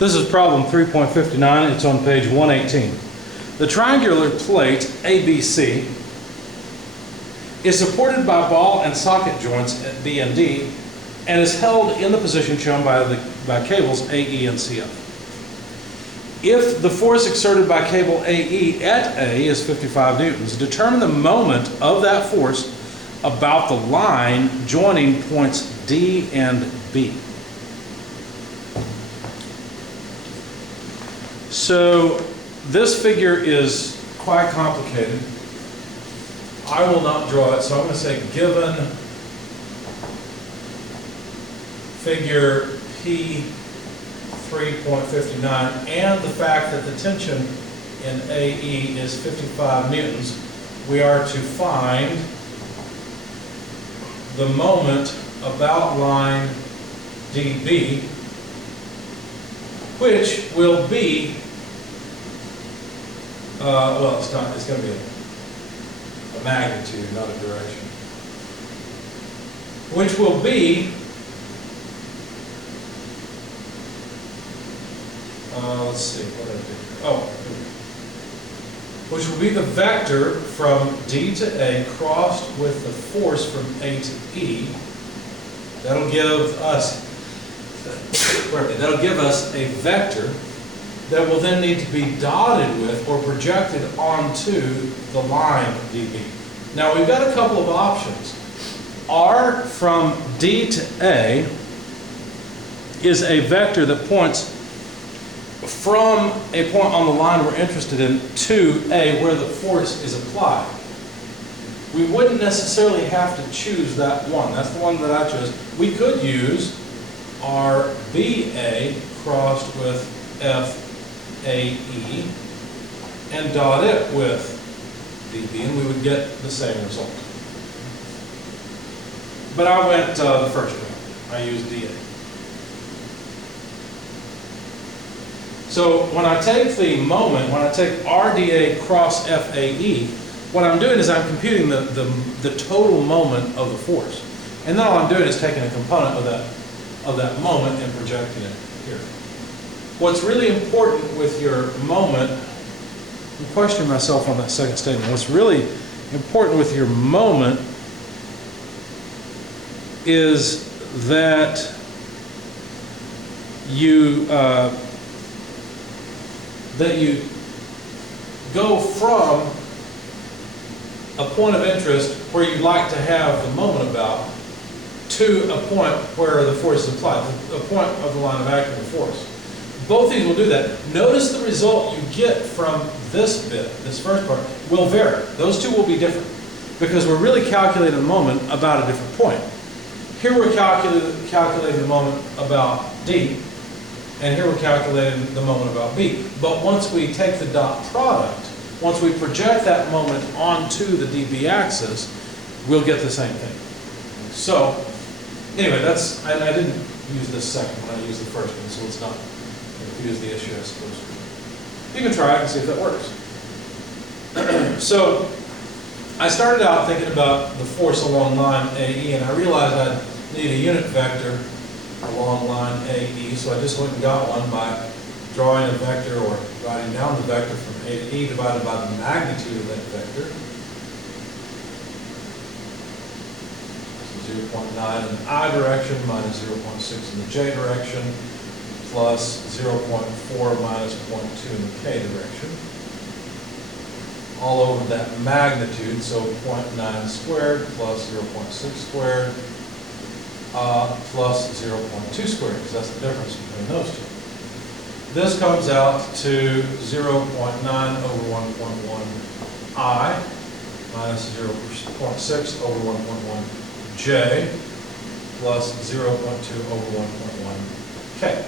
This is problem 3.59. It's on page 118. The triangular plate ABC is supported by ball and socket joints at B and D and is held in the position shown by cables AE and CF. If the force exerted by cable AE at A is 55 newtons, determine the moment of that force about the line joining points D and B. So this figure is quite complicated. I will not draw it, so I'm going to say given figure P3.59 and the fact that the tension in AE is 55 newtons, we are to find the moment about line DB, which will be, well, it's going to be a magnitude, not a direction, which will be, let's see, what did I do? Oh, which will be the vector from D to A crossed with the force from A to E. That'll give us, a vector that will then need to be dotted with or projected onto the line DB. Now we've got a couple of options. R from D to A is a vector that points from a point on the line we're interested in to A where the force is applied. We wouldn't necessarily have to choose that one. That's the one that I chose. We could use RBA crossed with FAE and dot it with DB, and we would get the same result. But I went the first one. I used DA. So when I take the moment, when I take RDA cross FAE, what I'm doing is I'm computing the total moment of the force. And then all I'm doing is taking a component of that moment and projecting it here. What's really important with your moment, I'm questioning myself on that second statement. What's really important with your moment is that you go from a point of interest where you'd like to have the moment about to a point where the force is applied, a point of the line of action of force. Both these will do that. Notice the result you get from this bit, this first part, will vary. Those two will be different because we're really calculating the moment about a different point. Here we're calculating the moment about D, and here we're calculating the moment about B. But once we take the dot product, once we project that moment onto the DB axis, we'll get the same thing. So, anyway, I didn't use this second one, I used the first one, so it's not confuse the issue, I suppose. You can try it and see if that works. So, I started out thinking about the force along line AE, and I realized I'd need a unit vector along line AE, so I just went and got one by drawing a vector or writing down the vector from A to E divided by the magnitude of that vector. So 0.9 in the I direction minus 0.6 in the J direction plus 0.4 minus 0.2 in the K direction. All over that magnitude, so 0.9 squared plus 0.6 squared plus 0.2 squared, because that's the difference between those two. This comes out to 0.9 over 1.1 I minus 0.6 over 1.1 J plus 0.2 over 1.1 K.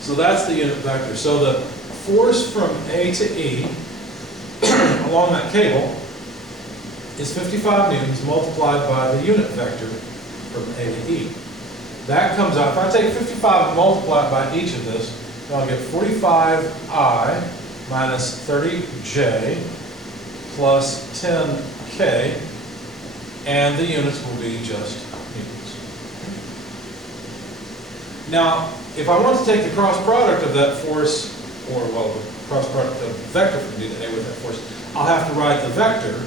So that's the unit vector. So the force from A to E along that cable is 55 newtons multiplied by the unit vector from A to E. That comes out, if I take 55 and multiply it by each of this, then I'll get 45I minus 30J plus 10K, and the units will be just newtons. Now, if I want to take the cross product of that force, or well, the cross product of the vector from D to A with that force, I'll have to write the vector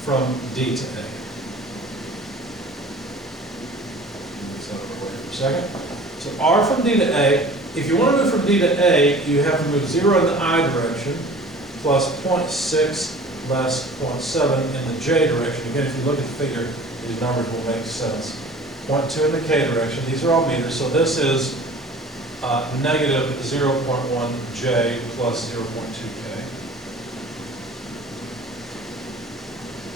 from D to A. Move that over away for a second. So R from D to A. If you want to move from D to A, you have to move 0 in the I direction, plus 0.6 less 0.7 in the J direction. Again, if you look at the figure, these numbers will make sense. 0.2 in the K direction. These are all meters. So this is negative 0.1 J plus 0.2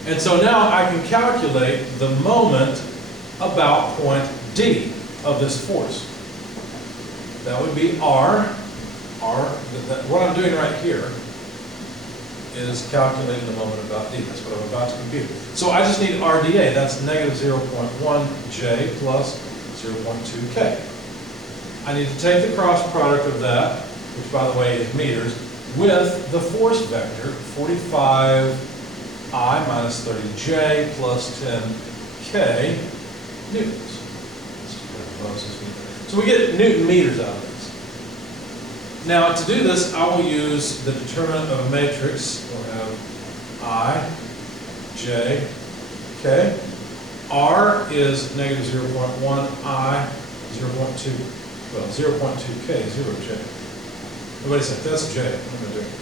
K. And so now I can calculate the moment about point D of this force. That would be R. What I'm doing right here is calculating the moment about D. That's what I'm about to compute. So I just need RDA. That's negative 0.1 J plus 0.2 K. I need to take the cross product of that, which by the way is meters, with the force vector, 45I minus 30J plus 10K newtons. So we get Newton meters out of this. Now to do this, I will use the determinant of a matrix. We'll have I, J, K. R is negative 0.1, I, 0.2, well, 0.2K, 0J. Everybody said, that's J. What am I doing?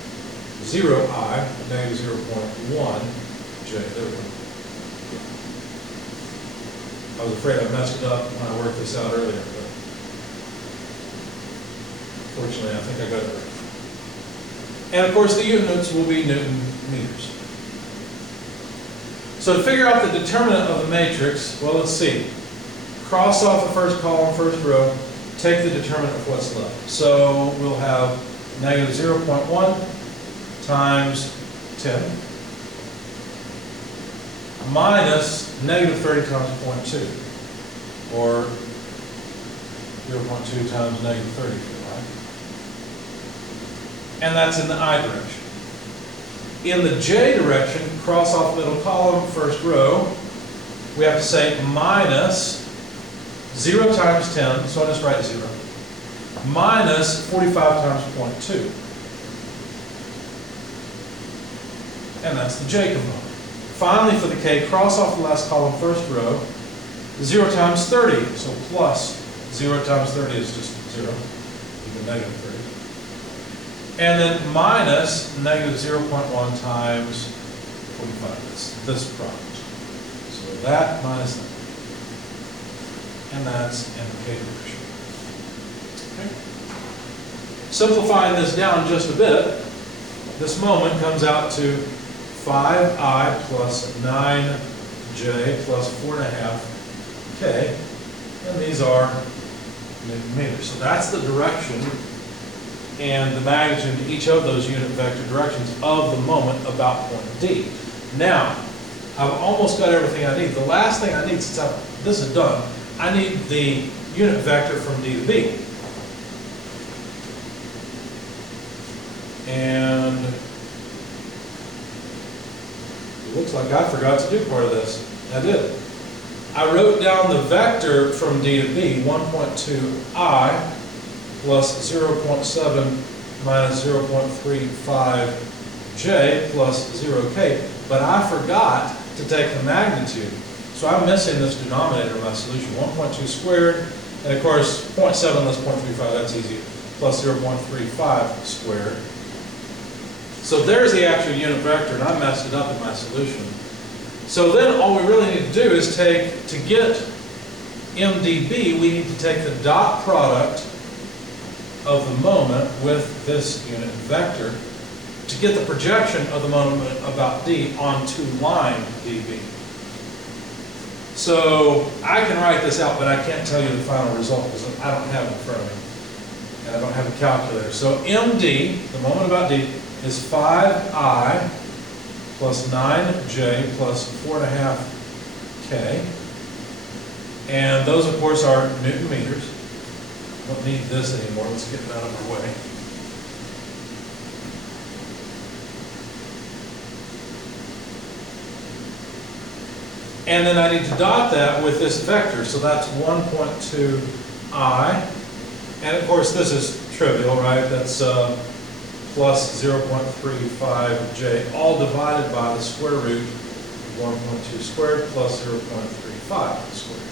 0I, negative 0.1J. There we go. I was afraid I messed it up when I worked this out earlier, but fortunately I think I got it right. And of course the units will be Newton meters. So to figure out the determinant of the matrix, well, let's see. Cross off the first column, first row, take the determinant of what's left. So we'll have negative 0.1 times 10 minus negative 30 times 0.2, or 0.2 times negative 30, if you like. And that's in the I direction. In the J direction, cross off middle column, first row, we have to say minus 0 times 10, so I'll just write 0, minus 45 times 0.2. And that's the J component. Finally, for the K, cross off the last column, first row, 0 times 30, so plus 0 times 30 is just 0, even negative 30. And then minus negative 0.1 times 45, this product. So that minus that. And that's in the K direction. Okay. Simplifying this down just a bit, this moment comes out to 5I plus 9J plus 4.5K, and these are Newton meters. So that's the direction and the magnitude in each of those unit vector directions of the moment about point D. Now, I've almost got everything I need. The last thing I need, since this is done, I need the unit vector from D to B. And it looks like I forgot to do part of this. I did. I wrote down the vector from D to B, 1.2I plus 0.7 minus 0.35J plus 0K, but I forgot to take the magnitude. So I'm missing this denominator of my solution, 1.2 squared, and of course 0.7 less 0.35, that's easy, plus 0.35 squared. So there's the actual unit vector, and I messed it up in my solution. So then all we really need to do is to get MdB, we need to take the dot product of the moment with this unit vector to get the projection of the moment about D onto line dB. So I can write this out, but I can't tell you the final result because I don't have it in front of me. And I don't have a calculator. So MD, the moment about D, is 5I plus 9J plus 4.5K. And those, of course, are Newton meters. Don't need this anymore. Let's get it out of our way. And then I need to dot that with this vector. So that's 1.2 I, and of course this is trivial, right? That's plus 0.35j, all divided by the square root of 1.2 squared plus 0.35 squared.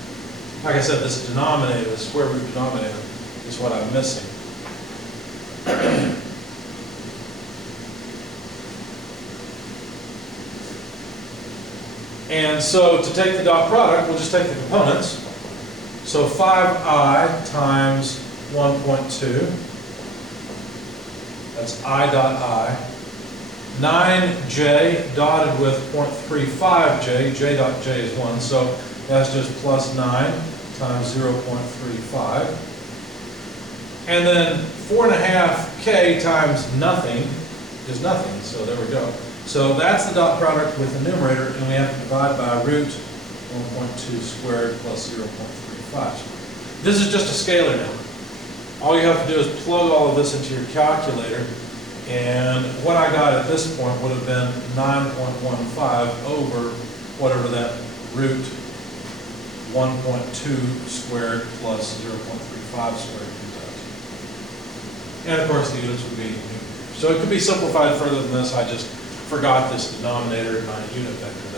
Like I said, this denominator, the square root denominator, is what I'm missing. And so to take the dot product, we'll just take the components. So 5i times 1.2, that's I dot I. 9j dotted with 0.35j, j dot j is 1, so that's just plus 9 times 0.35. And then 4.5k times nothing is nothing, so there we go. So that's the dot product with the numerator, and we have to divide by root 1.2 squared plus 0.35. This is just a scalar number. All you have to do is plug all of this into your calculator, and what I got at this point would have been 9.15 over whatever that root 1.2 squared plus 0.35 squared comes out to. And of course the units would be numerator. So it could be simplified further than this. I just forgot this denominator in my unit vector.